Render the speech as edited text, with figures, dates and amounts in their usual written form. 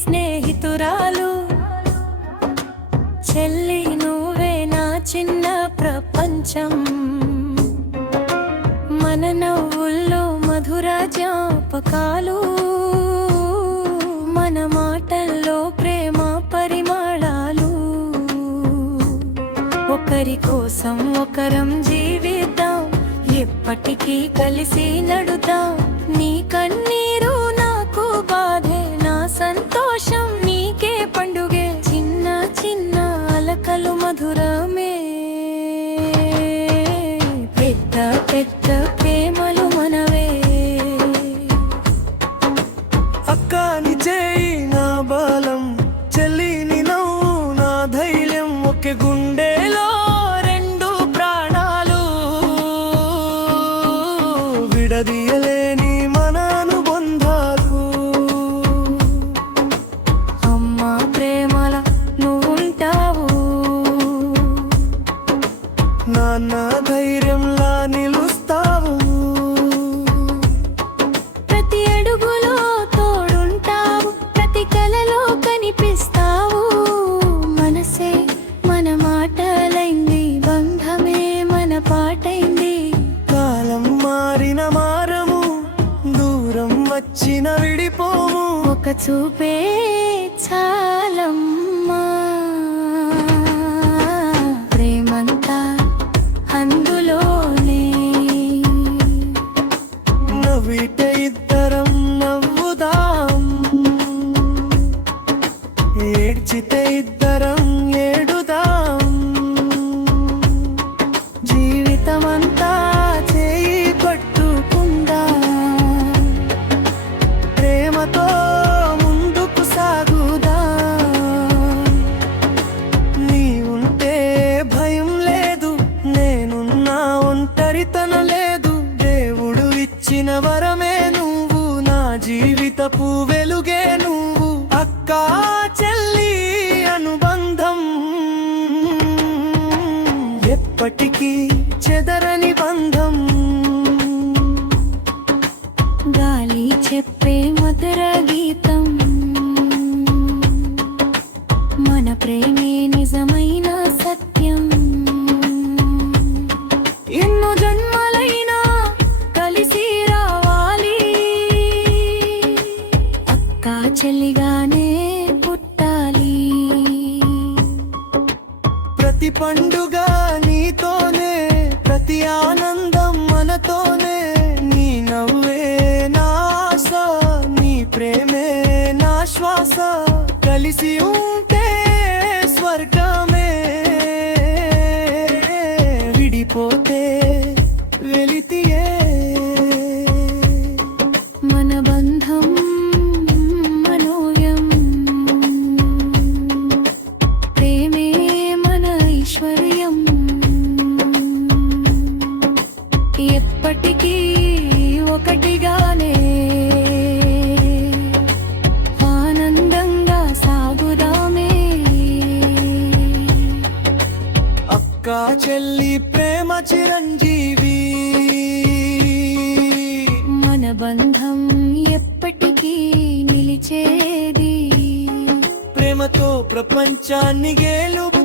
స్నేహితురాలు చెల్లి నువ్వే నా చిన్న ప్రపంచం మన నవ్వుల్లో మధుర జ్ఞాపకాలు మన మాటల్లో ప్రేమ పరిమళాలు ఒకరి కోసం ఒకరం జీవిద్దాం ఎప్పటికీ కలిసి నడుద్దాం నీ కన్నీరు నాకు బాధే నా సంతోషం నీకే పండుగే చిన్న చిన్న అలకలు మధురమే పెద్ద పెద్ద ప్రేమలు మనవే అక్కని చేయి నా బలం చెల్లిని నవ్వు నా ధైర్యం ఒకే గుండెలో రెండు ప్రాణాలు విడదీయలేని నాన్న ధైర్యంలా నిలుస్తావు ప్రతి అడుగులో తోడుంటావు ప్రతి కలలో కనిపిస్తావు మనసే మన మాటలైంది బంధమే మన పాటైంది కాలం మారిన మారము దూరం వచ్చిన విడిపోము ఒక చూపే చాలమ్మా ఇద్దరం నవ్వుదాం ఏడ్చితే ఇద్దరం ఏడుదాం జీవితమంతా చేయి పట్టుకుందాం ప్రేమతో ముందుకు సాగుదాం నీ ఉంటే భయం లేదు నేనున్నా ఒంటరితనం లేదు దేవుడు ఇచ్చిన వరమే నువ్వు నా జీవితపు వెలుగే నువ్వు అక్కా చెల్లి అనుబంధం ఎప్పటికీ చెదరని బంధం గాలి చెప్పే మధుర గీతం మన ప్రేమే నిజమైన సత్యం ఎన్నో జన్మలైనా కలిసి రావాలి అక్కా చెల్లిగానే పుట్టాలి ప్రతి పండుగ నీతోనే ప్రతి ఆనందం మనతోనే నీ నవ్వే నా ఆశ నీ ప్రేమే నా శ్వాస కలిసి ఉంటే స్వర్గమే విడిపోతే వెలితియే మన బంధం మనోయం ప్రేమే మన ఐశ్వర్యం ఎప్పటికీ ఒకటిగానే ఆనందంగా సాగుదామే అక్కా చెల్లి ప్రేమ చిరంజీవి మన బంధం ఎప్పటికీ నిలిచేది ప్రేమతో ప్రపంచాన్ని గెలుపు